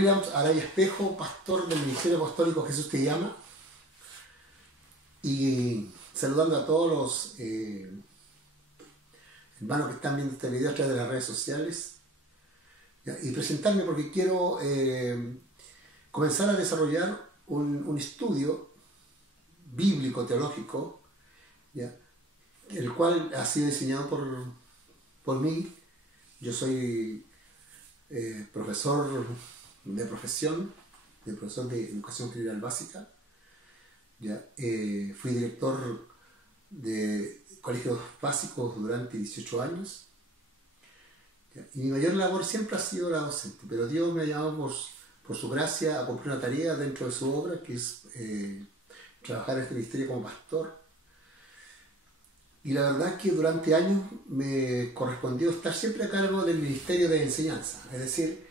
Williams Araya Espejo, pastor del Ministerio Apostólico Jesús Te Llama, y saludando a todos los hermanos que están viendo este video a través de las redes sociales, y presentarme porque quiero comenzar a desarrollar un estudio bíblico, teológico, el cual ha sido diseñado por mí. Yo soy profesor de profesión, profesor de educación general básica. Fui director de colegios básicos durante 18 años. Y mi mayor labor siempre ha sido la docente, pero Dios me ha llamado por su gracia a cumplir una tarea dentro de su obra, que es trabajar en este ministerio como pastor. Y la verdad es que durante años me correspondió estar siempre a cargo del ministerio de enseñanza, es decir,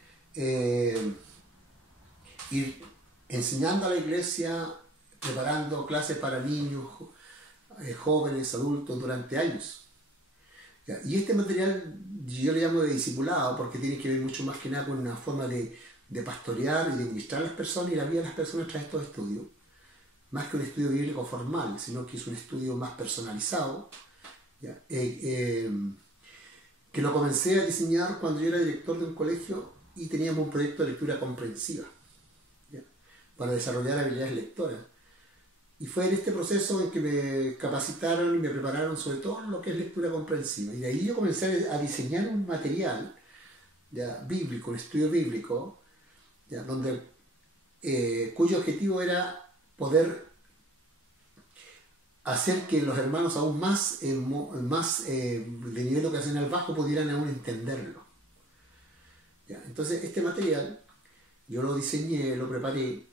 ir enseñando a la iglesia, preparando clases para niños, jóvenes, adultos durante años. Y este material yo le llamo de discipulado porque tiene que ver mucho más que nada con una forma de pastorear y de ministrar a las personas y la vida de las personas tras estos estudios. Más que un estudio bíblico formal, sino que es un estudio más personalizado, que lo comencé a diseñar cuando yo era director de un colegio y teníamos un proyecto de lectura comprensiva, para desarrollar habilidades lectoras. Y fue en este proceso en que me capacitaron y me prepararon sobre todo lo que es lectura comprensiva. Y de ahí yo comencé a diseñar un material bíblico, un estudio bíblico, donde, cuyo objetivo era poder hacer que los hermanos aún más de nivel ocasional bajo pudieran aún entenderlo. Entonces este material yo lo diseñé, lo preparé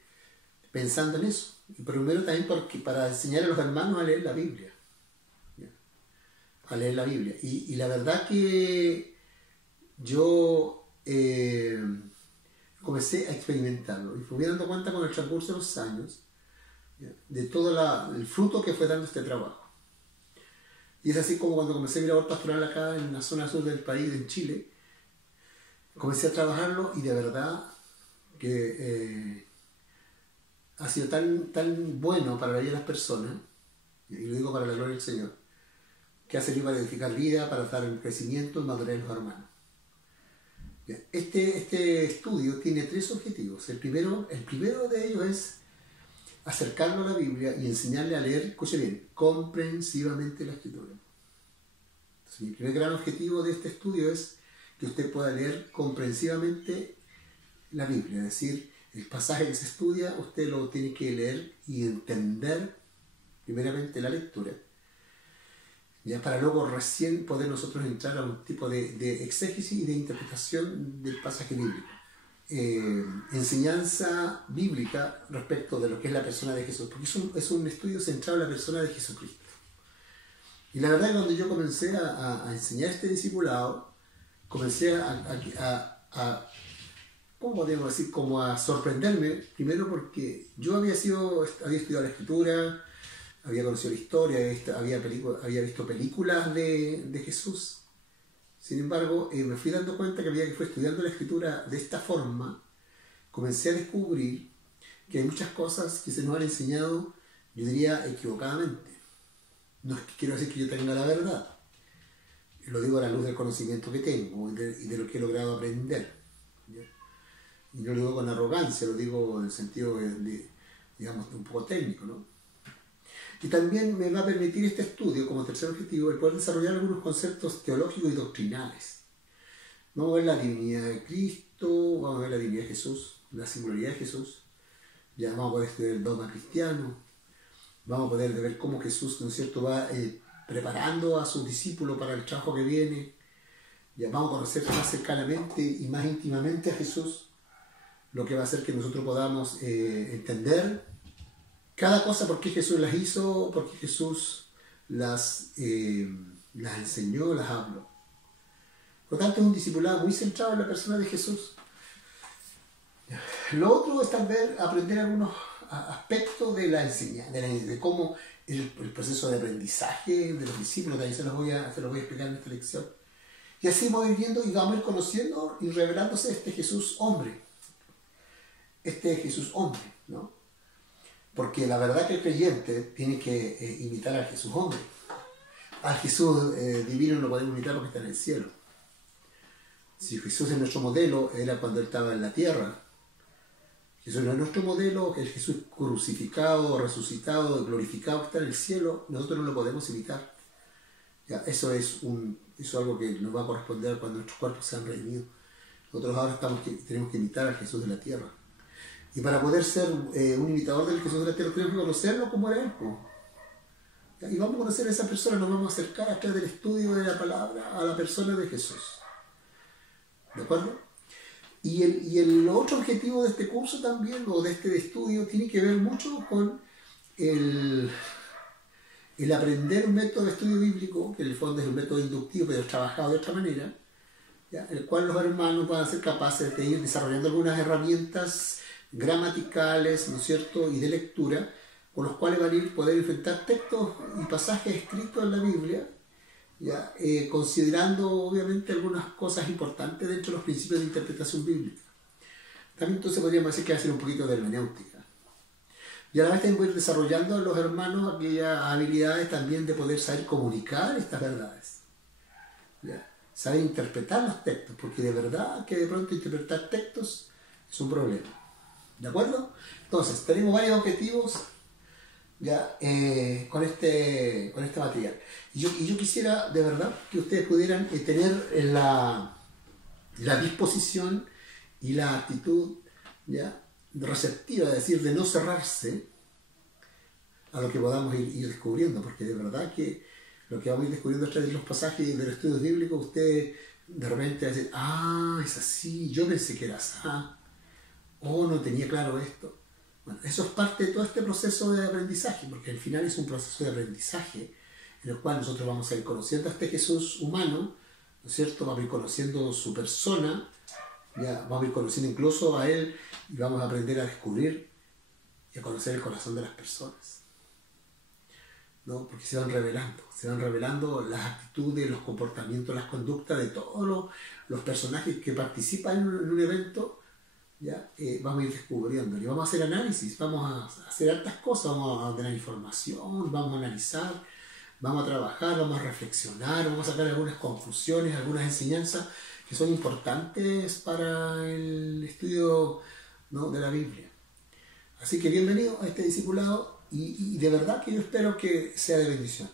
pensando en eso. Y primero también para enseñar a los hermanos a leer la Biblia. A leer la Biblia. Y la verdad que yo comencé a experimentarlo y fui dando cuenta con el transcurso de los años de todo el fruto que fue dando este trabajo. Y es así como cuando comencé mi labor pastoral acá en la zona sur del país, en Chile, comencé a trabajarlo y de verdad que ha sido tan bueno para la vida de las personas, y lo digo para la gloria del Señor, que ha servido para edificar vida, para dar un crecimiento y madurez a los hermanos. Este estudio tiene 3 objetivos. El primero de ellos es acercarlo a la Biblia y enseñarle a leer, escuche bien, comprensivamente la Escritura. Entonces, mi primer gran objetivo de este estudio es que usted pueda leer comprensivamente la Biblia, es decir, el pasaje que se estudia, usted lo tiene que leer y entender primeramente la lectura, para luego recién poder nosotros entrar a un tipo de exégesis y de interpretación del pasaje bíblico. Enseñanza bíblica respecto de lo que es la persona de Jesús, porque es un estudio centrado en la persona de Jesucristo. Y la verdad es que cuando yo comencé a enseñar este discipulado, comencé ¿cómo debo decir? Como a sorprenderme, primero porque yo había estudiado la Escritura, había conocido la historia, había visto películas de Jesús. Sin embargo, me fui dando cuenta que a medida que fui estudiando la Escritura de esta forma, comencé a descubrir que hay muchas cosas que se nos han enseñado, yo diría, equivocadamente. No es que quiero decir que yo tenga la verdad, lo digo a la luz del conocimiento que tengo y de lo que he logrado aprender. Y no lo digo con arrogancia, lo digo en el sentido digamos, un poco técnico, ¿no? Y también me va a permitir este estudio, como tercer objetivo, el poder desarrollar algunos conceptos teológicos y doctrinales. Vamos a ver la divinidad de Cristo, vamos a ver la divinidad de Jesús, la singularidad de Jesús, vamos a poder estudiar el dogma cristiano, vamos a poder ver cómo Jesús, ¿no es cierto?, va preparando a sus discípulos para el trabajo que viene. Vamos a conocer más cercanamente y más íntimamente a Jesús, lo que va a hacer que nosotros podamos entender cada cosa, por qué Jesús las hizo, por qué Jesús las enseñó, las habló. Por lo tanto, es un discipulado muy centrado en la persona de Jesús. Lo otro es también aprender algunos aspectos de la enseñanza, de cómo el proceso de aprendizaje de los discípulos, también se los voy a explicar en esta lección. Y así vamos a ir viendo y vamos a ir conociendo y revelándose este Jesús hombre. este Jesús hombre, ¿no? Porque la verdad que el creyente tiene que imitar al Jesús hombre. Al Jesús divino no podemos imitar porque está en el cielo. Si Jesús es nuestro modelo, era cuando Él estaba en la tierra. Jesús no es nuestro modelo, el Jesús crucificado, resucitado, glorificado que está en el cielo, nosotros no lo podemos imitar. Ya, eso es algo que nos va a corresponder cuando nuestros cuerpos sean redimidos. Nosotros ahora tenemos que imitar al Jesús de la tierra. Y para poder ser un imitador del Jesús de la tierra, tenemos que conocerlo como era Él. ¿Ya? Y vamos a conocer a esa persona, nos vamos a acercar a través del estudio de la palabra a la persona de Jesús. ¿De acuerdo? Y el otro objetivo de este curso también, o de este estudio, tiene que ver mucho con el aprender un método de estudio bíblico, que en el fondo es un método inductivo, pero trabajado de otra manera, ¿ya? En el cual los hermanos van a ser capaces de ir desarrollando algunas herramientas gramaticales, ¿no es cierto?, y de lectura, con los cuales van a ir poder enfrentar textos y pasajes escritos en la Biblia, ¿ya? Considerando obviamente algunas cosas importantes dentro de los principios de interpretación bíblica. También entonces podríamos decir que va a ser un poquito de hermenéutica. Y a la vez tengo que ir desarrollando a los hermanos aquellas habilidades también de poder saber comunicar estas verdades, ¿ya? Saber interpretar los textos, porque de verdad que de pronto interpretar textos es un problema. ¿De acuerdo? Entonces, tenemos varios objetivos ya con este material. Y yo quisiera de verdad que ustedes pudieran tener la disposición y la actitud ya receptiva, es decir, de no cerrarse a lo que podamos ir descubriendo, porque de verdad que lo que vamos a ir descubriendo a través de los pasajes de los estudios bíblicos, ustedes de repente van a decir, ah, es así, yo pensé que era así, oh, no tenía claro esto. Bueno, eso es parte de todo este proceso de aprendizaje, porque al final es un proceso de aprendizaje en el cual nosotros vamos a ir conociendo a este Jesús humano, ¿no es cierto? Vamos a ir conociendo su persona, ya vamos a ir conociendo incluso a Él y vamos a aprender a descubrir y a conocer el corazón de las personas, ¿no? Porque se van revelando las actitudes, los comportamientos, las conductas de todos los personajes que participan en un evento. ¿Ya? Vamos a ir descubriendo y vamos a hacer análisis, vamos a hacer hartas cosas, vamos a ordenar información, vamos a analizar, vamos a trabajar, vamos a reflexionar, vamos a sacar algunas conclusiones, algunas enseñanzas que son importantes para el estudio, ¿no?, de la Biblia. Así que bienvenido a este discipulado y de verdad que yo espero que sea de bendición.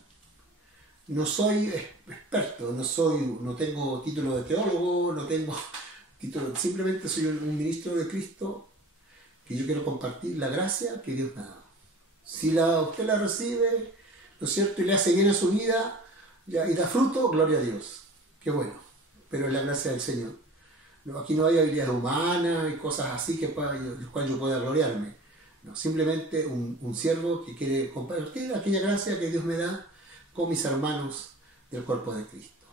No soy experto, no tengo título de teólogo, no tengo simplemente soy un ministro de Cristo que yo quiero compartir la gracia que Dios me ha dado. Si usted la recibe, ¿no es cierto?, y le hace bien a su vida, ya, y da fruto, gloria a Dios. Qué bueno, pero es la gracia del Señor. No, aquí no hay habilidades humanas y cosas así de las cuales yo pueda gloriarme. No, simplemente un siervo que quiere compartir aquella gracia que Dios me da con mis hermanos del cuerpo de Cristo.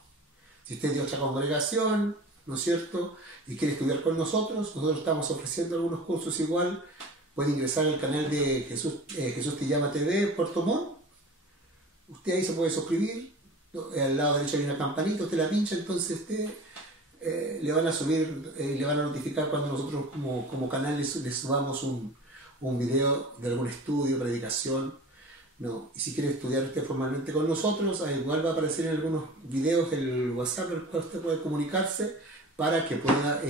Si usted es de otra congregación, ¿no es cierto?, y quiere estudiar con nosotros estamos ofreciendo algunos cursos igual. Puede ingresar al canal de Jesús Te Llama TV, Puerto Montt. Usted ahí se puede suscribir, al lado derecho hay una campanita, usted la pincha, entonces le van a subir, le van a notificar cuando nosotros como canal les subamos un video de algún estudio, predicación, ¿no? Y si quiere estudiar usted formalmente con nosotros, igual va a aparecer en algunos videos el WhatsApp, el cual usted puede comunicarse para que pueda,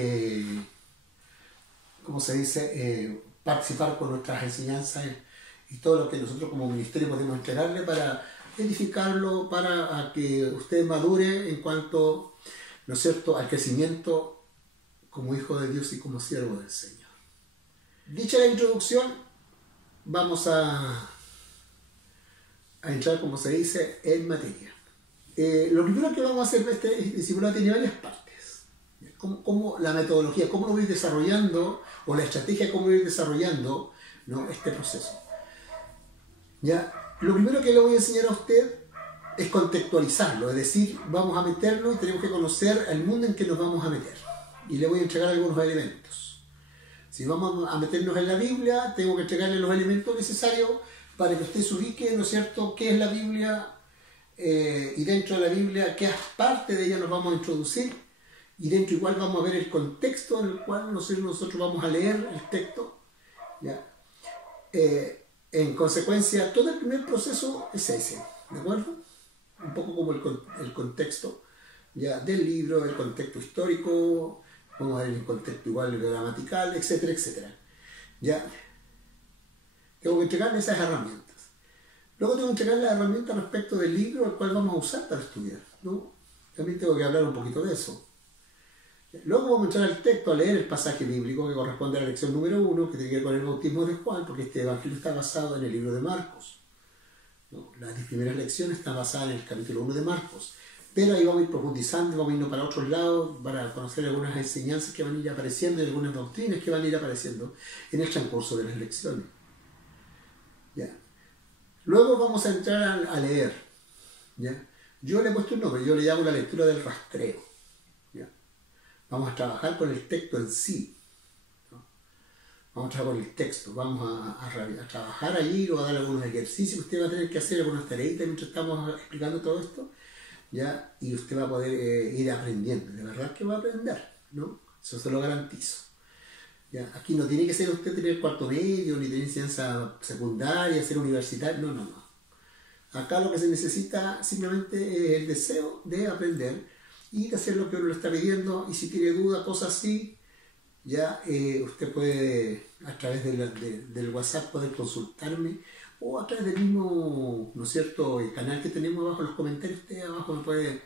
participar con nuestras enseñanzas y todo lo que nosotros como ministerio podemos entregarle para edificarlo, para que usted madure en cuanto, ¿no es cierto?, al crecimiento como hijo de Dios y como siervo del Señor. Dicha la introducción, vamos a entrar, como se dice, en materia. Lo primero que vamos a hacer de este discipulado tiene varias partes. Cómo la metodología, cómo lo voy desarrollando, o la estrategia, cómo voy desarrollando, ¿no?, este proceso. ¿Ya? Lo primero que le voy a enseñar a usted es contextualizarlo, es decir, vamos a meternos y tenemos que conocer el mundo en que nos vamos a meter. Y le voy a entregar algunos elementos. Si vamos a meternos en la Biblia, tengo que entregarle los elementos necesarios para que usted se ubique, ¿no es cierto?, qué es la Biblia, y dentro de la Biblia, qué parte de ella nos vamos a introducir. Y dentro igual vamos a ver el contexto en el cual nosotros vamos a leer el texto, ¿ya? En consecuencia, todo el primer proceso es ese, ¿de acuerdo? Un poco como el contexto, ¿ya?, del libro, el contexto histórico, vamos a ver el contexto igual gramatical, etcétera, etcétera. ¿Ya? Tengo que entregarle esas herramientas. Luego tengo que entregarle las herramientas respecto del libro al cual vamos a usar para estudiar, ¿no? También tengo que hablar un poquito de eso. Luego vamos a entrar al texto, a leer el pasaje bíblico que corresponde a la lección número 1, que tiene que ver con el bautismo de Juan, porque este evangelio está basado en el libro de Marcos, ¿no? Las primeras lecciones están basadas en el capítulo 1 de Marcos. Pero ahí vamos a ir profundizando, vamos a irnos para otros lados para conocer algunas enseñanzas que van a ir apareciendo y algunas doctrinas que van a ir apareciendo en el transcurso de las lecciones. ¿Ya? Luego vamos a entrar a leer. ¿Ya? Yo le he puesto un nombre, yo le llamo la lectura del rastreo. ¿Ya? Vamos a trabajar con el texto en sí. ¿No? Vamos a trabajar con el texto, vamos a trabajar allí, o a dar algunos ejercicios. Usted va a tener que hacer algunas tareitas mientras estamos explicando todo esto. ¿Ya? Y usted va a poder ir aprendiendo, de verdad que va a aprender, ¿no? Eso se lo garantizo. ¿Ya? Aquí no tiene que ser usted tener cuarto medio, ni tener ciencia secundaria, ser universitario, no, no, no. Acá lo que se necesita simplemente es el deseo de aprender y de hacer lo que uno le está pidiendo, y si tiene dudas, cosas así, ya usted puede, a través del WhatsApp, poder consultarme, o a través del mismo, ¿no es cierto?, el canal que tenemos abajo en los comentarios. Usted abajo me puede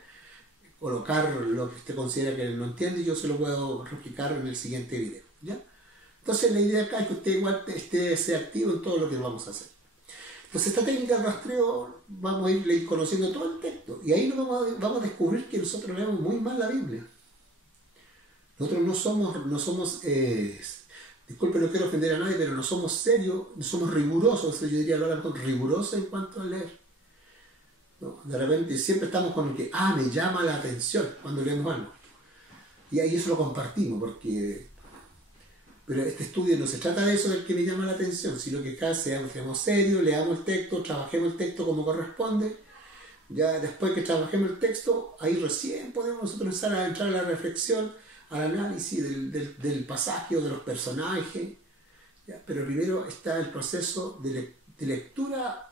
colocar lo que usted considera que no entiende y yo se lo puedo replicar en el siguiente video, ¿ya? Entonces la idea acá es que usted igual sea activo en todo lo que vamos a hacer. Entonces esta técnica de rastreo vamos a ir conociendo todo el texto, y ahí vamos a descubrir que nosotros leemos muy mal la Biblia. Nosotros no somos disculpe, no quiero ofender a nadie, pero no somos serios, no somos rigurosos, yo diría rigurosos en cuanto a leer. ¿No? De repente siempre estamos con el que, me llama la atención cuando leemos algo. Y ahí eso lo compartimos, pero este estudio no se trata de eso, del que me llama la atención, sino que acá seamos serios, leamos el texto, trabajemos el texto como corresponde. Ya después que trabajemos el texto, ahí recién podemos nosotros empezar a entrar a la reflexión, al análisis del pasaje o de los personajes, ¿ya? Pero primero está el proceso de lectura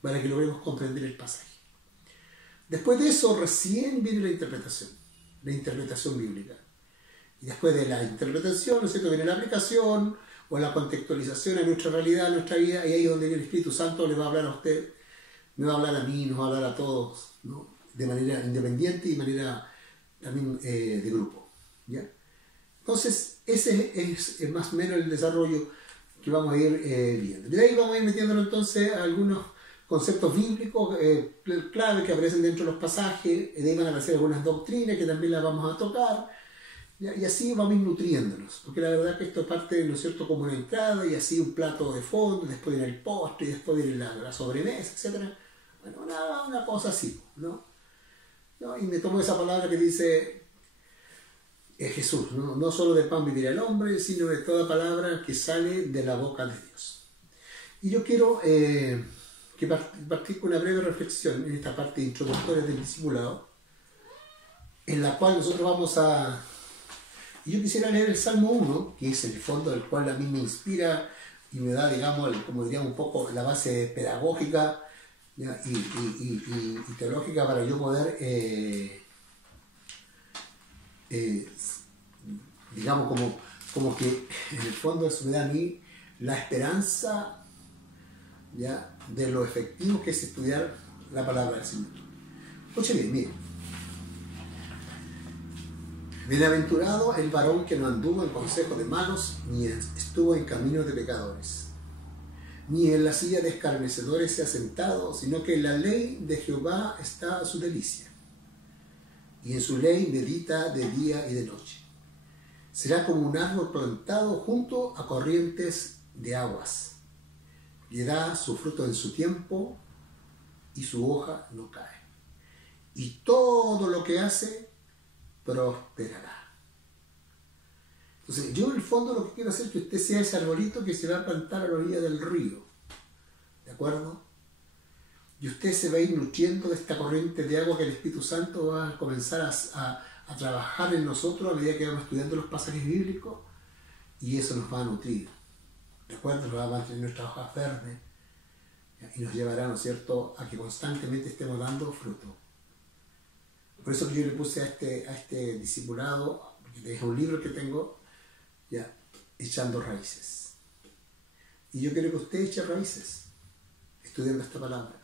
para que logremos comprender el pasaje. Después de eso recién viene la interpretación bíblica. Y después de la interpretación, ¿no es cierto?, viene la aplicación o la contextualización a nuestra realidad, a nuestra vida, y ahí es donde el Espíritu Santo le va a hablar a usted, me va a hablar a mí, nos va a hablar a todos, ¿no?, de manera independiente y de manera también de grupo. ¿Ya? Entonces ese es más o menos el desarrollo que vamos a ir viendo. De ahí vamos a ir metiéndolo entonces a algunos conceptos bíblicos clave que aparecen dentro de los pasajes. De ahí van a aparecer algunas doctrinas que también las vamos a tocar, ¿ya? Y así vamos a ir nutriéndonos, porque la verdad que esto es parte, ¿no es cierto?, como una entrada, y así un plato de fondo, después viene el postre, y después viene la sobremesa, etc. Bueno, una cosa así, ¿no? Y me tomo esa palabra que dice Jesús, no solo de pan vivirá el hombre, sino de toda palabra que sale de la boca de Dios. Y yo quiero partir con una breve reflexión en esta parte introductoria del discipulado, en la cual nosotros vamos a... Y yo quisiera leer el Salmo 1, que es el fondo del cual a mí me inspira y me da, digamos, como diríamos, un poco la base pedagógica, ¿ya?, y teológica para yo poder... digamos, como que en el fondo eso me da a mí la esperanza, ¿ya?, de lo efectivo que es estudiar la palabra del Señor. Escuche bien, mire. Bienaventurado el varón que no anduvo en consejo de malos, ni estuvo en caminos de pecadores, ni en la silla de escarnecedores se ha sentado, sino que en la ley de Jehová está su delicia, y en su ley medita de día y de noche. Será como un árbol plantado junto a corrientes de aguas, y da su fruto en su tiempo, y su hoja no cae. Y todo lo que hace prosperará. Entonces, yo en el fondo lo que quiero hacer es que usted sea ese arbolito que se va a plantar a la orilla del río, ¿de acuerdo? Y usted se va a ir nutriendo de esta corriente de agua que el Espíritu Santo va a comenzar a trabajar en nosotros a medida que vamos estudiando los pasajes bíblicos, y eso nos va a nutrir. Recuerda, nos va a mantener nuestras hojas verdes y nos llevará, ¿no es cierto?, a que constantemente estemos dando fruto. Por eso que yo le puse a este discipulado, porque es un libro que tengo, ya, echando raíces. Y yo quiero que usted eche raíces, estudiando esta palabra.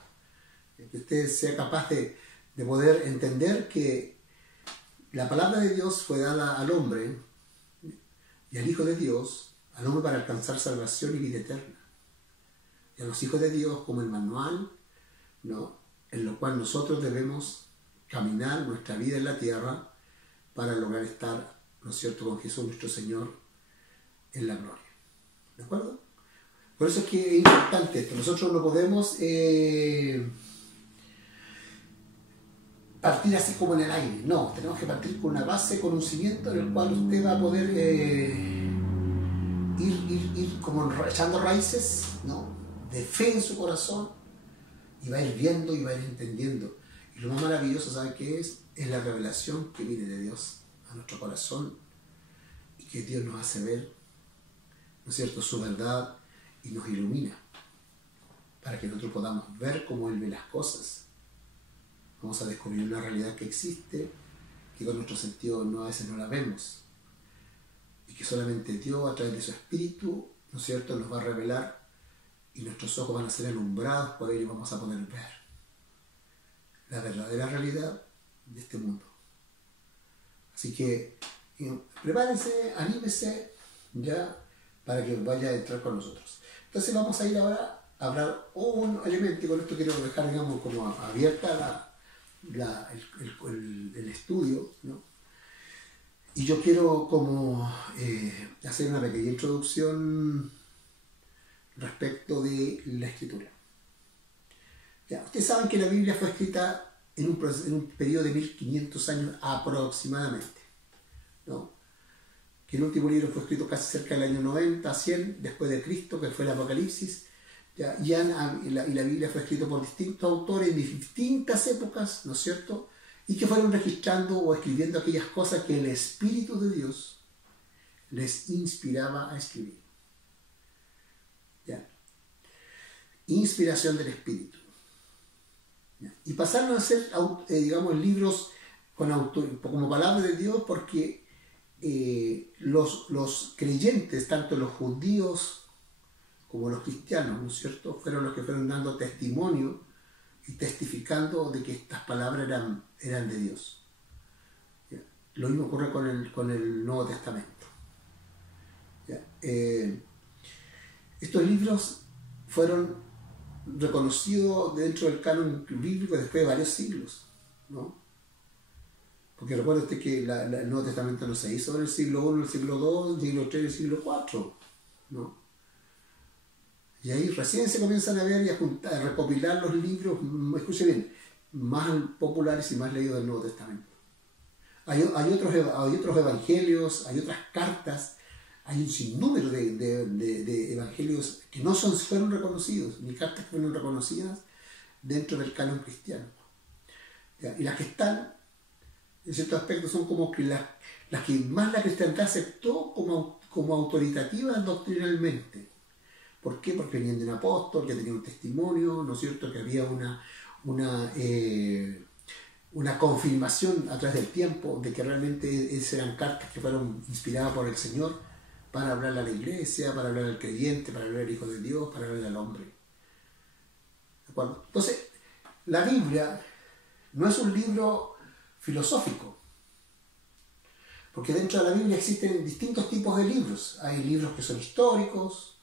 Que usted sea capaz de poder entender que la palabra de Dios fue dada al hombre y al Hijo de Dios, al hombre para alcanzar salvación y vida eterna. Y a los hijos de Dios como el manual, ¿no?, en lo cual nosotros debemos caminar nuestra vida en la tierra para lograr estar, ¿no es cierto?, con Jesús nuestro Señor en la gloria. ¿De acuerdo? Por eso es que es importante esto. Nosotros no podemos partir así como en el aire. No, tenemos que partir con una base, con un cimiento en el cual usted va a poder ir como echando raíces, ¿no?, de fe en su corazón, y va a ir viendo y va a ir entendiendo. Y lo más maravilloso, ¿sabe qué es? Es la revelación que viene de Dios a nuestro corazón y que Dios nos hace ver, ¿no es cierto?, su verdad, y nos ilumina para que nosotros podamos ver cómo Él ve las cosas. Vamos a descubrir una realidad que existe, que con nuestros sentidos a veces no la vemos, y que solamente Dios, a través de su Espíritu, ¿no es cierto?, nos va a revelar, y nuestros ojos van a ser alumbrados por Él y vamos a poder ver la verdadera realidad de este mundo. Así que prepárense, anímese ya para que vaya a entrar con nosotros. Entonces vamos a ir ahora a hablar un elemento, y con esto quiero dejar, digamos, como abierta el estudio, ¿no? Y yo quiero como hacer una pequeña introducción respecto de la Escritura. Ya, ustedes saben que la Biblia fue escrita en un periodo de 1500 años aproximadamente, ¿no? Que el último libro fue escrito casi cerca del año 90, 100 después de Cristo, que fue el Apocalipsis, ¿ya? Y la Biblia fue escrita por distintos autores en distintas épocas, ¿no es cierto?, y que fueron registrando o escribiendo aquellas cosas que el Espíritu de Dios les inspiraba a escribir. ¿Ya? Inspiración del Espíritu. ¿Ya? Y pasaron a ser, digamos, libros como palabra de Dios, porque los creyentes, tanto los judíos como los cristianos, ¿no es cierto?, fueron los que fueron dando testimonio y testificando de que estas palabras eran de Dios. ¿Ya? Lo mismo ocurre con el Nuevo Testamento. ¿Ya? Estos libros fueron reconocidos dentro del canon bíblico después de varios siglos, ¿no? Porque recuerda usted que el Nuevo Testamento no se hizo en el siglo I, el siglo II, el siglo III, el siglo IV, ¿no? Y ahí recién se comienzan a ver y a recopilar los libros, escuche bien, más populares y más leídos del Nuevo Testamento. Hay otros evangelios, hay otras cartas, hay un sinnúmero de evangelios que no fueron reconocidos, ni cartas que fueron reconocidas dentro del canon cristiano. ¿Ya? Y las que están, en ciertos aspectos, son como que las que más la cristiandad aceptó como autoritativas doctrinalmente. ¿Por qué? Porque venían de un apóstol que tenía un testimonio, ¿no es cierto?, que había una confirmación a través del tiempo de que realmente esas eran cartas que fueron inspiradas por el Señor para hablar a la iglesia, para hablar al creyente, para hablar al Hijo de Dios, para hablar al hombre. ¿De acuerdo? Entonces, la Biblia no es un libro filosófico, porque dentro de la Biblia existen distintos tipos de libros. Hay libros que son históricos,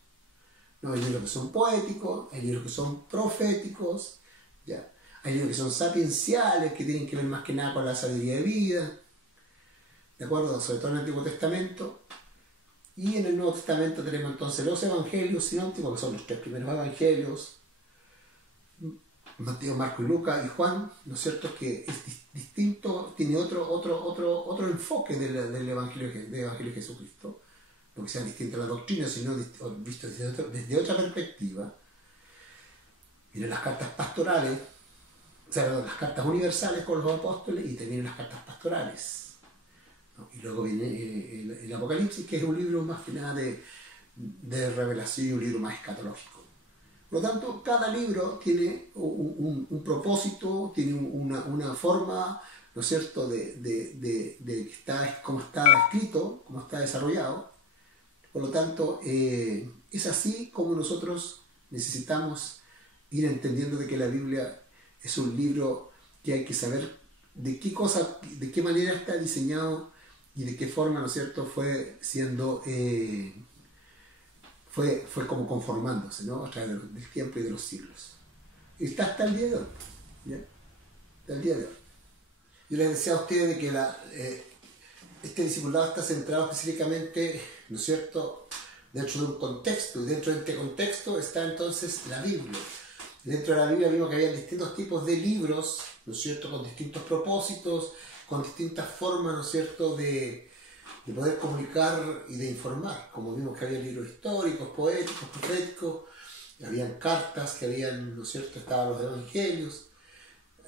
¿no? Hay libros que son poéticos, hay libros que son proféticos, ¿ya? Hay libros que son sapienciales, que tienen que ver más que nada con la sabiduría de vida, ¿de acuerdo? Sobre todo en el Antiguo Testamento. Y en el Nuevo Testamento tenemos entonces los evangelios sinópticos, que son los 3 primeros evangelios, Mateo, Marco y Lucas y Juan, ¿no es cierto?, que es distinto, tiene otro enfoque del Evangelio de Jesucristo, no que sea distinta la doctrina, sino visto desde otra perspectiva. Miren las cartas pastorales, o sea, las cartas universales con los apóstoles, y también las cartas pastorales, ¿no? Y luego viene el Apocalipsis, que es un libro más que nada de revelación y un libro más escatológico. Por lo tanto, cada libro tiene un propósito, tiene una forma, ¿no es cierto?, de cómo está escrito, cómo está desarrollado. Por lo tanto, es así como nosotros necesitamos ir entendiendo de que la Biblia es un libro que hay que saber de qué manera está diseñado y de qué forma, ¿no es cierto?, fue siendo, fue como conformándose, ¿no?, a través del tiempo y de los siglos. Y está hasta el día de hoy, ¿ya? Hasta el día de hoy. Yo les decía a ustedes de que este discipulado está centrado específicamente, ¿no es cierto?, dentro de un contexto, y dentro de este contexto está entonces la Biblia. Dentro de la Biblia vimos que había distintos tipos de libros, ¿no es cierto?, con distintos propósitos, con distintas formas, ¿no es cierto?, de poder comunicar y de informar. Como vimos que había libros históricos, poéticos, proféticos, habían cartas, que habían, ¿no es cierto?, estaban los evangelios.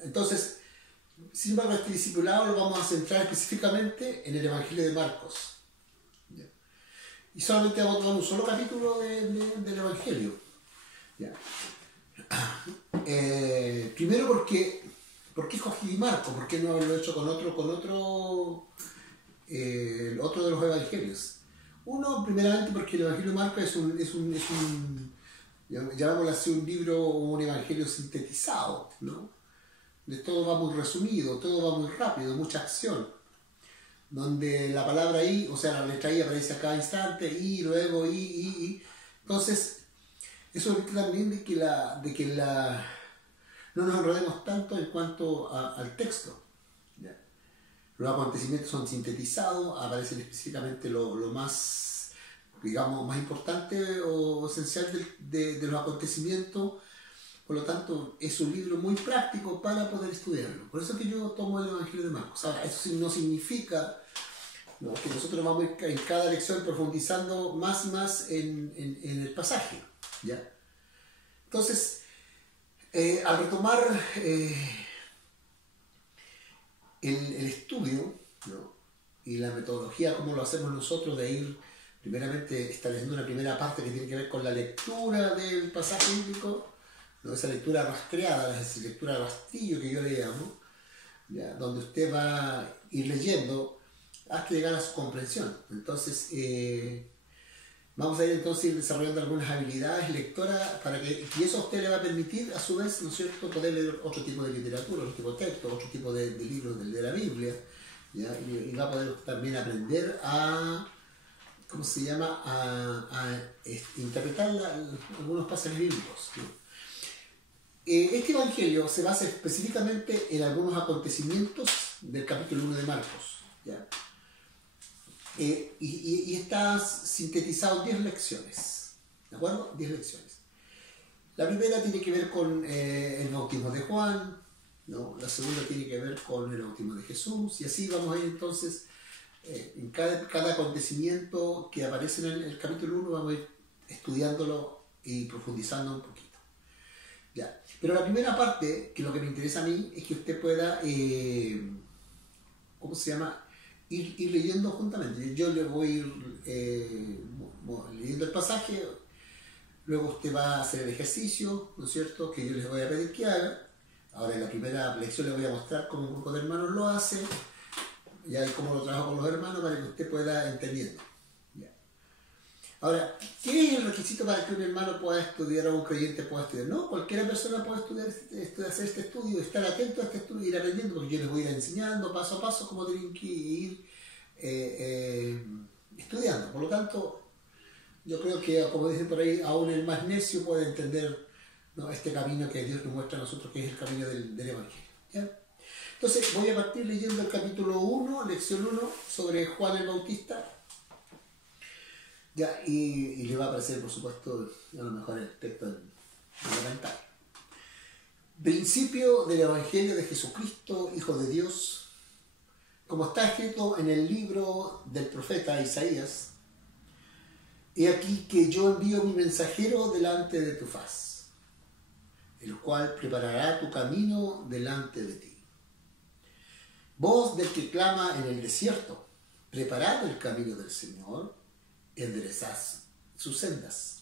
Entonces, sin embargo, este discipulado lo vamos a centrar específicamente en el Evangelio de Marcos. ¿Ya? Y solamente vamos a tomar un solo capítulo del Evangelio. ¿Ya? Primero porque escogí Marcos, ¿por qué no haberlo hecho con otro de los evangelios? Uno, primeramente porque el Evangelio de Marcos es un llamémoslo así, un libro o un evangelio sintetizado, ¿no? De todo va muy resumido, todo va muy rápido, mucha acción, donde la palabra I, o sea, la letra I aparece a cada instante, y luego y. Entonces, eso implica también de que no nos enredemos tanto en cuanto al texto. ¿Ya? Los acontecimientos son sintetizados, aparecen específicamente lo más, digamos, más importante o esencial de los acontecimientos. Por lo tanto, es un libro muy práctico para poder estudiarlo. Por eso que yo tomo el Evangelio de Marcos. Ahora, eso no significa, ¿no?, que nosotros vamos en cada lección profundizando más y más en el pasaje. ¿Ya? Entonces, al retomar el estudio, ¿no?, y la metodología, como lo hacemos nosotros, de ir primeramente estableciendo una primera parte que tiene que ver con la lectura del pasaje bíblico, ¿no?, esa lectura rastreada, esa lectura rastrillo que yo le llamo, ¿ya?, donde usted va a ir leyendo hasta llegar a su comprensión. Entonces, vamos a ir entonces desarrollando algunas habilidades lectoras y eso a usted le va a permitir, a su vez, ¿no es cierto?, poder leer otro tipo de literatura, otro tipo de texto, otro tipo de libros de la Biblia, ¿ya? Y va a poder también aprender a, ¿cómo se llama?, a interpretar algunos pasajes bíblicos, ¿no? Este evangelio se basa específicamente en algunos acontecimientos del capítulo 1 de Marcos, ¿ya? Y está sintetizado en 10 lecciones, ¿de acuerdo? 10 lecciones. La primera tiene que ver con el bautismo de Juan, ¿no? La segunda tiene que ver con el bautismo de Jesús, y así vamos a ir entonces, en cada acontecimiento que aparece en el capítulo 1, vamos a ir estudiándolo y profundizando un poquito. Ya. Pero la primera parte, que es lo que me interesa a mí, es que usted pueda, ¿cómo se llama?, ir leyendo juntamente. Yo le voy a ir leyendo el pasaje, luego usted va a hacer el ejercicio, ¿no es cierto?, que yo les voy a pedir que haga. Ahora en la primera lección les voy a mostrar cómo un grupo de hermanos lo hace, ya, y cómo lo trabajo con los hermanos para que usted pueda entendiendo. Ya. Ahora, ¿qué es el requisito para que un hermano pueda estudiar o un creyente pueda estudiar? No, cualquier persona puede hacer este estudio, estar atento a este estudio, ir aprendiendo, porque yo les voy a ir enseñando paso a paso cómo tienen que ir estudiando. Por lo tanto, yo creo que, como dicen por ahí, aún el más necio puede entender, ¿no?, este camino que Dios nos muestra a nosotros, que es el camino del Evangelio. ¿Ya? Entonces, voy a partir leyendo el capítulo 1, lección 1, sobre Juan el Bautista. Ya, y le va a aparecer, por supuesto, a lo mejor el texto de la pantalla. Principio del Evangelio de Jesucristo, Hijo de Dios, como está escrito en el libro del profeta Isaías: He aquí que yo envío mi mensajero delante de tu faz, el cual preparará tu camino delante de ti. Voz del que clama en el desierto: preparad el camino del Señor, enderezad sus sendas.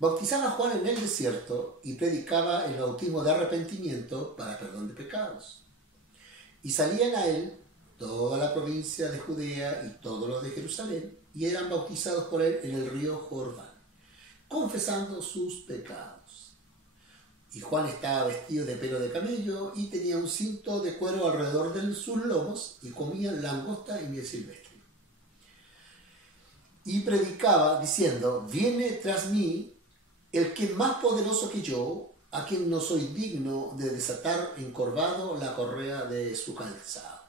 Bautizaba a Juan en el desierto y predicaba el bautismo de arrepentimiento para perdón de pecados. Y salían a él toda la provincia de Judea y todos los de Jerusalén, y eran bautizados por él en el río Jordán, confesando sus pecados. Y Juan estaba vestido de pelo de camello y tenía un cinto de cuero alrededor de sus lomos y comía langosta y miel silvestre. Y predicaba diciendo: viene tras mí el que es más poderoso que yo, a quien no soy digno de desatar encorvado la correa de su calzado.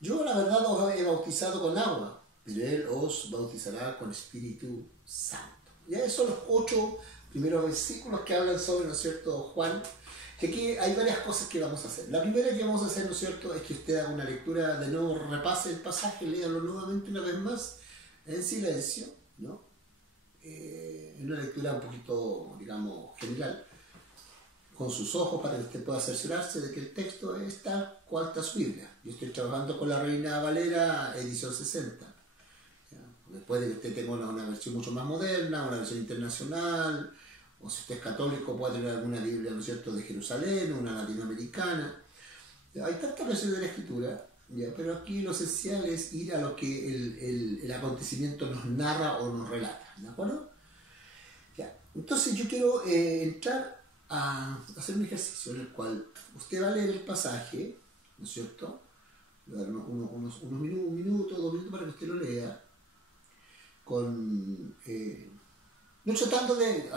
Yo la verdad os he bautizado con agua, pero él os bautizará con Espíritu Santo. Ya esos son los 8 primeros versículos que hablan sobre, ¿no es cierto?, Juan. Que aquí hay varias cosas que vamos a hacer. La primera que vamos a hacer, ¿no es cierto?, es que usted haga una lectura, de nuevo repase el pasaje, léalo nuevamente una vez más, en silencio, ¿no? Una lectura un poquito, digamos, general, con sus ojos, para que usted pueda cerciorarse de que el texto es tal cual está su Biblia. Yo estoy trabajando con la Reina Valera, edición 60. Puede que usted tenga una versión mucho más moderna, una versión internacional, o si usted es católico puede tener alguna Biblia, ¿no es cierto?, de Jerusalén, una latinoamericana. Hay tantas versiones de la Escritura, ¿ya? Pero aquí lo esencial es ir a lo que el acontecimiento nos narra o nos relata, ¿de acuerdo? Ya. Entonces yo quiero entrar a hacer un ejercicio en el cual usted va a leer el pasaje, ¿no es cierto? Le voy a dar unos minutos, un minuto, 2 minutos para que usted lo lea, con, no tratando de,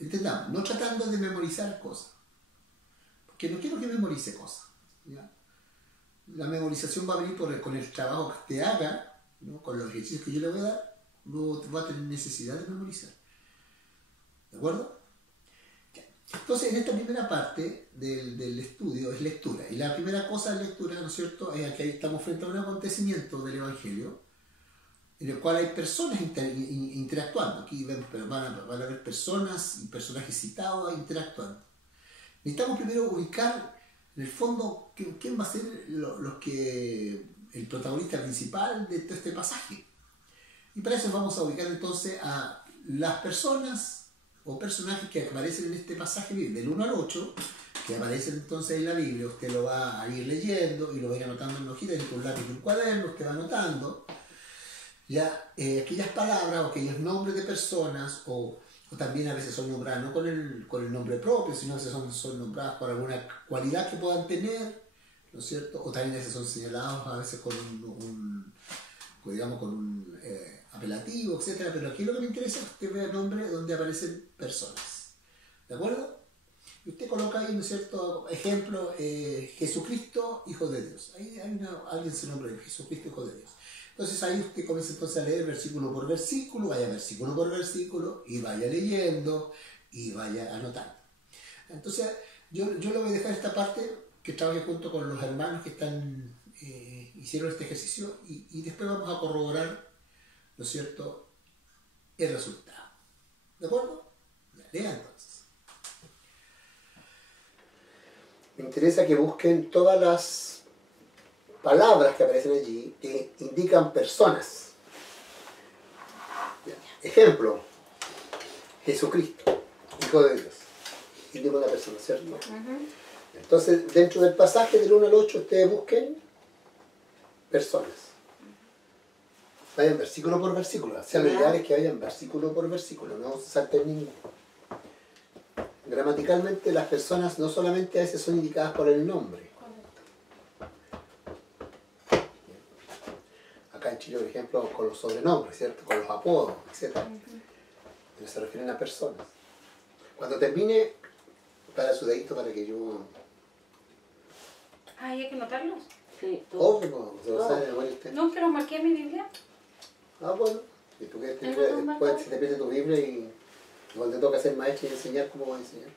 entendamos, no tratando de memorizar cosas, porque no quiero que memorice cosas, ¿ya? La memorización va a venir con el trabajo que usted haga, ¿no? Con los ejercicios que yo le voy a dar, no va a tener necesidad de memorizar, ¿de acuerdo? Entonces, en esta primera parte del estudio es lectura. Y la primera cosa de lectura, ¿no es cierto?, es que ahí estamos frente a un acontecimiento del Evangelio en el cual hay personas interactuando. Aquí vemos, pero van a haber personas y personajes citados interactuando. Necesitamos primero ubicar, en el fondo, quién va a ser el protagonista principal de todo este pasaje. Y para eso vamos a ubicar entonces a las personas o personajes que aparecen en este pasaje del 1 al 8, que aparecen entonces en la Biblia. Usted lo va a ir leyendo y lo va a ir anotando en hojitas, con un lápiz y un cuaderno, usted va anotando ya aquellas palabras o aquellos nombres de personas, o también a veces son nombradas no con el nombre propio, sino a veces son nombradas por alguna cualidad que puedan tener, ¿no es cierto? O también a veces son señalados a veces con un apelativo, etc. Pero aquí lo que me interesa es que usted vea nombres donde aparecen personas, ¿de acuerdo? Y usted coloca ahí, ¿no es cierto?, ejemplo, Jesucristo, Hijo de Dios. Ahí alguien se nombra Jesucristo, Hijo de Dios. Entonces ahí usted comienza entonces a leer versículo por versículo, vaya versículo por versículo, y vaya leyendo, y vaya anotando. Entonces yo le voy a dejar esta parte, que trabajé junto con los hermanos que hicieron este ejercicio, y después vamos a corroborar, ¿no es cierto?, el resultado. ¿De acuerdo? Lea entonces. Me interesa que busquen todas las palabras que aparecen allí que indican personas. Ejemplo: Jesucristo, Hijo de Dios. Indica una persona, ¿cierto? Entonces, dentro del pasaje del 1 al 8, ustedes busquen personas. Vayan versículo por versículo. O sea, lo ideal es que vayan versículo por versículo, no salten ninguno. Gramaticalmente, las personas no solamente a veces son indicadas por el nombre. Acá en Chile, por ejemplo, con los sobrenombres, ¿cierto?, con los apodos, etc. Pero se refieren a personas. Cuando termine, para su dedito para que yo... Ah, ¿hay que notarlos? Sí, Obvio, no, se lo sabe de memoria usted. No, pero marqué mi Biblia. Ah, bueno. Y tú que después se te pierde tu Biblia y cuando te toca ser maestro y enseñar, ¿cómo vas a enseñar?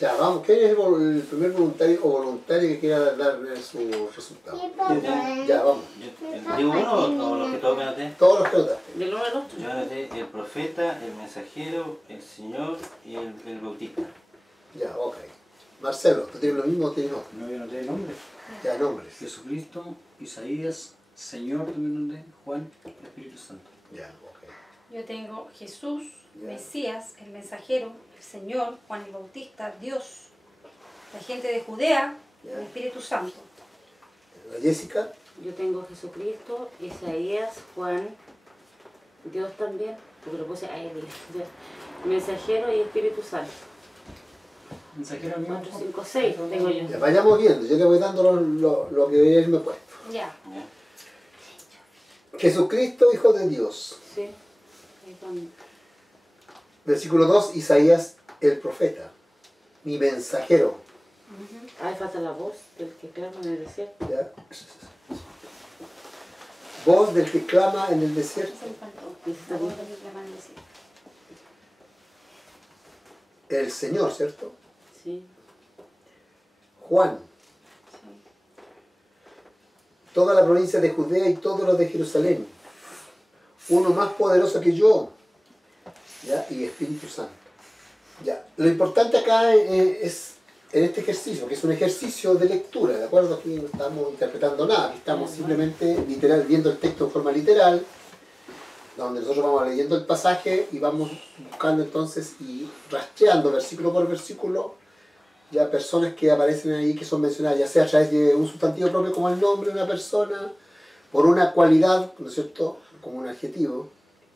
Ya, vamos. ¿Quién es el primer voluntario o voluntaria que quiera dar su resultado? Ya, vamos. ¿Digo uno o los que todos me anoté? Todos los que notaste. Del 1 al 8. Yo anoté el profeta, el mensajero, el Señor y el bautista. Ya, ok. Marcelo, ¿tú tienes lo mismo o tienes otro? No, yo noté nombres. Ya, nombres. Jesucristo, Isaías, Señor, también noté, Juan, Espíritu Santo. Ya, ok. Yo tengo Jesús, Mesías, el mensajero, el Señor, Juan el Bautista, Dios, la gente de Judea, el Espíritu Santo. ¿La Jessica? Yo tengo Jesucristo, Isaías, Juan, Dios también, porque lo puse a él, mensajero y Espíritu Santo. Mensajero 4, 5, 6 tengo yo. Ya, vayamos viendo, yo le voy dando lo que él me ha puesto. Ya. Jesucristo, Hijo de Dios. Sí. Ahí con... Versículo 2, Isaías, el profeta, mi mensajero. Ahí falta la voz del que clama en el desierto. ¿Ya? Voz del que clama en el desierto. Ese me faltó. Dice La voz también. del que clama en el desierto. El Señor, ¿cierto? Sí. Juan, Sí. toda la provincia de Judea y todos los de Jerusalén. Uno más poderoso que yo. ¿Ya? Y Espíritu Santo. ¿Ya? Lo importante acá es en este ejercicio, que es un ejercicio de lectura, ¿de acuerdo? Aquí no estamos interpretando nada, aquí estamos simplemente literal, viendo el texto en forma literal, donde nosotros vamos leyendo el pasaje y vamos buscando entonces y rastreando versículo por versículo ya personas que aparecen ahí que son mencionadas, ya sea a través de un sustantivo propio como el nombre de una persona, por una cualidad, ¿no es cierto?, como un adjetivo,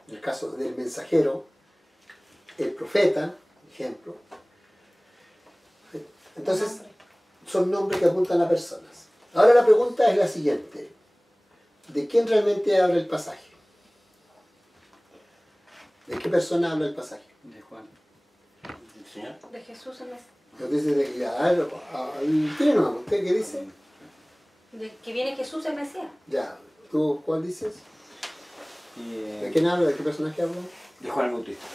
en el caso del mensajero, el profeta, ejemplo. Entonces, son nombres que apuntan a personas. Ahora la pregunta es la siguiente. ¿De quién realmente habla el pasaje? ¿De qué persona habla el pasaje? De Juan. ¿El Señor? De Jesús el Mesías. Nos dice de ¿tiene nomás? ¿Usted qué dice? De que viene Jesús el Mesías. Ya. ¿Tú cuál dices? ¿De De quién habla? ¿De qué personaje habla? Juan el Bautista.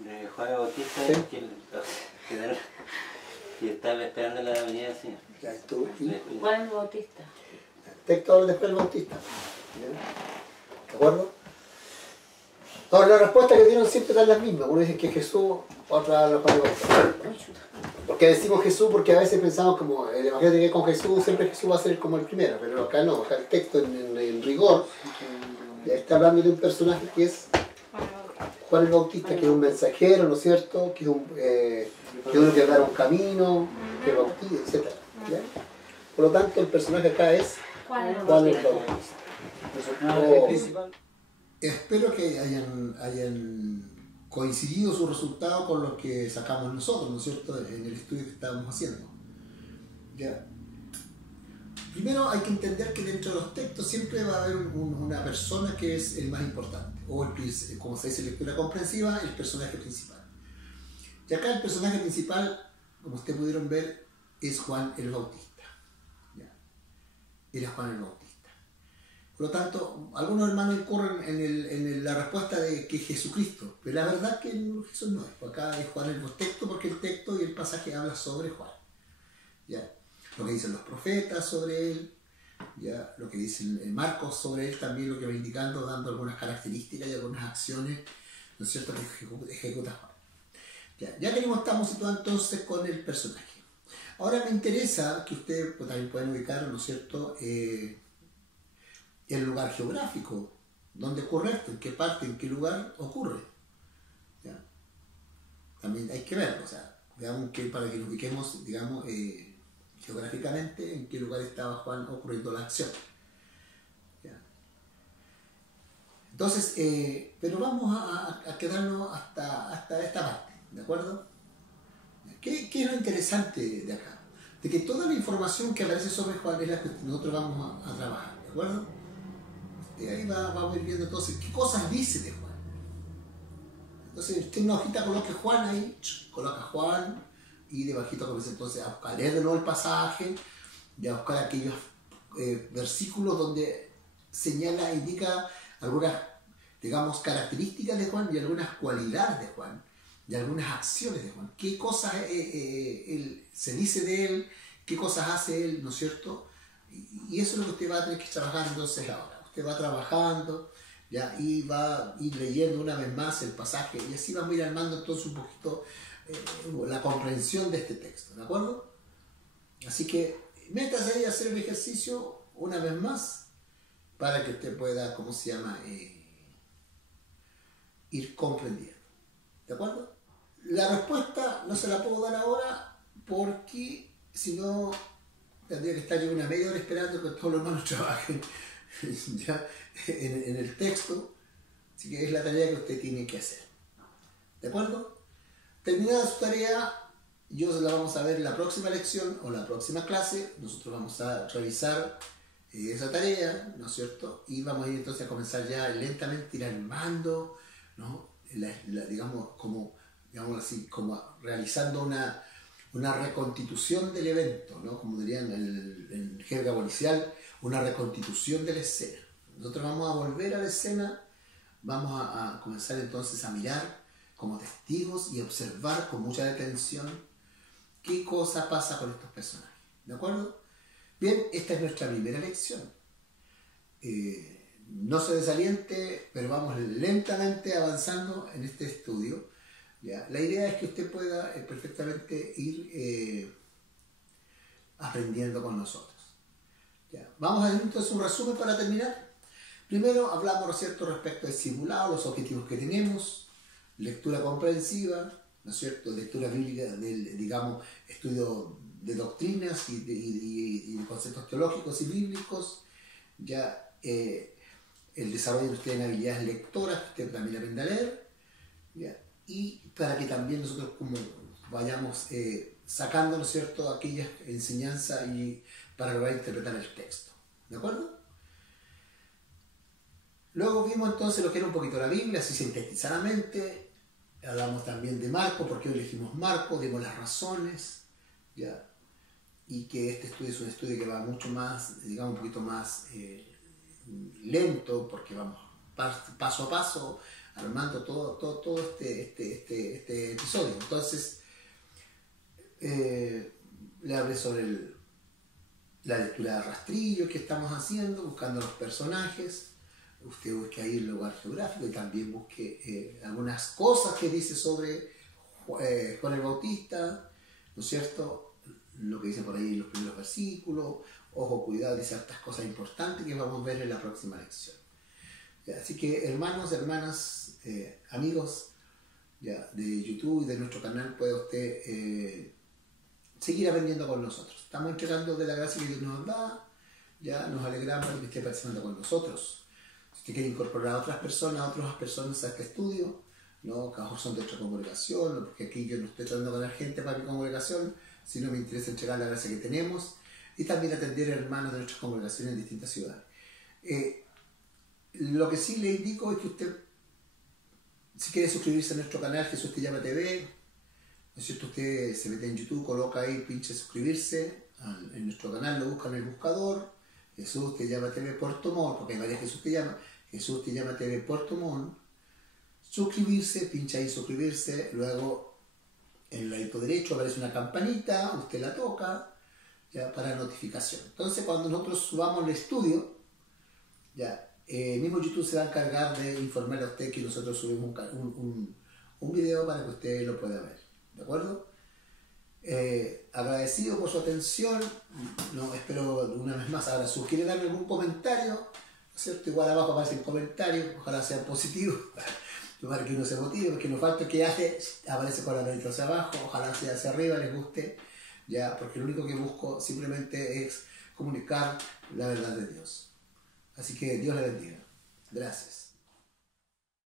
De Juan el Bautista, Sí. que estaba esperando la venida del Señor. Ya, tú. ¿Y? Juan el Bautista. Texto habla después del Bautista. ¿Ya? ¿De acuerdo? Ahora, las respuestas que dieron siempre dan las mismas. Uno dice que Jesús, otra los Juan el Bautista. Porque decimos Jesús porque a veces pensamos como el Evangelio que con Jesús, siempre Jesús va a ser como el primero, pero acá no, acá el texto en rigor ya está hablando de un personaje que es Juan el Bautista, que es un mensajero, ¿no es cierto? Que es uno que da un camino, que bautiza, etc. ¿Ya? Por lo tanto, el personaje acá es Juan el Juan el Bautista. Bautista. Espero que hayan coincidido su resultado con lo que sacamos nosotros, ¿no es cierto?, en el estudio que estábamos haciendo. ¿Ya? Primero hay que entender que dentro de los textos siempre va a haber una persona que es el más importante, o como se dice en lectura comprensiva, el personaje principal. Y acá el personaje principal, como ustedes pudieron ver, es Juan el Bautista. ¿Ya? Era Juan el Bautista. Por lo tanto, algunos hermanos incurren en la respuesta de que es Jesucristo, pero la verdad que Jesús no es. Acá es Juan el texto, porque el texto y el pasaje habla sobre Juan. ¿Ya? Lo que dicen los profetas sobre él, ¿ya? Lo que dicen Marcos sobre él también, lo que va indicando, dando algunas características y algunas acciones, ¿no es cierto?, que ejecuta Juan. Ya que estamos situados entonces con el personaje. Ahora me interesa que ustedes pues, también pueden ubicar, ¿no es cierto?, el lugar geográfico, dónde ocurre esto, en qué parte, en qué lugar ocurre. ¿Ya? También hay que verlo, o sea, digamos que para que nos ubiquemos, digamos, geográficamente, en qué lugar estaba Juan ocurriendo la acción. ¿Ya? Entonces, pero vamos a quedarnos hasta esta parte, ¿de acuerdo? ¿Qué es lo interesante de acá? De que toda la información que aparece sobre Juan es la que nosotros vamos a trabajar, ¿de acuerdo? Y ahí vamos a ir viendo entonces qué cosas dice de Juan. Entonces, usted en una hojita coloque Juan ahí, coloca Juan y debajito comienza entonces a leer de nuevo el pasaje y a buscar aquellos versículos donde señala, indica algunas, digamos, características de Juan y algunas cualidades de Juan y algunas acciones de Juan. ¿Qué cosas se dice de él? ¿Qué cosas hace él? ¿No es cierto? Y eso es lo que usted va a tener que trabajar entonces ahora. Usted va trabajando, ¿ya? Y va a ir leyendo una vez más el pasaje y así vamos a ir armando entonces un poquito la comprensión de este texto, ¿de acuerdo? Así que métase ahí a hacer el ejercicio una vez más para que usted pueda, ¿cómo se llama?, ir comprendiendo. ¿De acuerdo? La respuesta no se la puedo dar ahora porque si no tendría que estar yo una media hora esperando que todos los hermanos trabajen ya en el texto. Así que es la tarea que usted tiene que hacer. ¿De acuerdo? Terminada su tarea, yo se la vamos a ver en la próxima lección o la próxima clase. Nosotros vamos a revisar esa tarea, ¿no es cierto? Y vamos a ir entonces a comenzar ya lentamente, ir armando, ¿no? Digamos, digamos así, como realizando una reconstitución del evento, ¿no? Como dirían en jerga policial, una reconstitución de la escena. Nosotros vamos a volver a la escena, vamos a comenzar entonces a mirar como testigos y observar con mucha atención qué cosa pasa con estos personajes. ¿De acuerdo? Bien, esta es nuestra primera lección. No se desaliente, pero vamos lentamente avanzando en este estudio. ¿Ya? La idea es que usted pueda perfectamente ir aprendiendo con nosotros. ¿Ya? Vamos a hacer entonces un resumen para terminar. Primero hablamos, ¿no es cierto?, respecto al simulado, los objetivos que tenemos, lectura comprensiva, ¿no es cierto?, lectura bíblica, digamos, estudio de doctrinas y de conceptos teológicos y bíblicos, ya el desarrollo de usted en habilidades lectoras, que usted también aprenda a leer, ¿ya? Y para que también nosotros como vayamos sacando, ¿no es cierto?, aquellas enseñanzas y para lograr interpretar el texto. ¿De acuerdo? Luego vimos entonces lo que era un poquito la Biblia, así sintetizadamente. Hablamos también de Marcos, por qué elegimos Marcos, dimos las razones, ¿ya? Y que este estudio es un estudio que va mucho más, digamos, un poquito más lento, porque vamos paso a paso armando todo este episodio. Entonces, le hablé sobre la lectura de rastrillo que estamos haciendo, buscando los personajes. Usted busque ahí el lugar geográfico y también busque algunas cosas que dice sobre Juan el Bautista, ¿no es cierto? Lo que dice por ahí en los primeros versículos. Ojo, cuidado, dice ciertas cosas importantes que vamos a ver en la próxima lección. Así que hermanos, hermanas, amigos ya, de YouTube y de nuestro canal, puede usted seguir aprendiendo con nosotros. Estamos entregando de la gracia que Dios nos da, ya nos alegramos de que esté participando con nosotros. Si usted quiere incorporar a otras personas a este estudio, ¿no? Que a lo mejor son de otra congregación, ¿no? Porque aquí yo no estoy tratando de ganar gente para mi congregación, sino me interesa entregar la gracia que tenemos y también atender a hermanos de nuestras congregaciones en distintas ciudades. Lo que sí le indico es que usted, si quiere suscribirse a nuestro canal Jesús Te Llama TV, ¿no es cierto? Usted se mete en YouTube, coloca ahí, pinche suscribirse en nuestro canal, lo busca en el buscador, Jesús Te Llama TV Puerto Montt, porque hay varias Jesús Te Llama TV Puerto Montt, suscribirse, pincha ahí suscribirse, luego en el ladito derecho aparece una campanita, usted la toca, ya, para notificación. Entonces cuando nosotros subamos el estudio, ya, mismo YouTube se va a encargar de informarle a usted que nosotros subimos un video para que usted lo pueda ver. ¿De acuerdo? Agradecido por su atención. No, espero una vez más. Ahora, si quiere darme algún comentario, ¿no es cierto? Igual abajo aparecen comentarios, ojalá sean positivos, para que uno se motive, porque no falta que aparece con la manita hacia abajo, ojalá sea hacia arriba, les guste, ya, porque lo único que busco simplemente es comunicar la verdad de Dios. Así que Dios le bendiga. Gracias.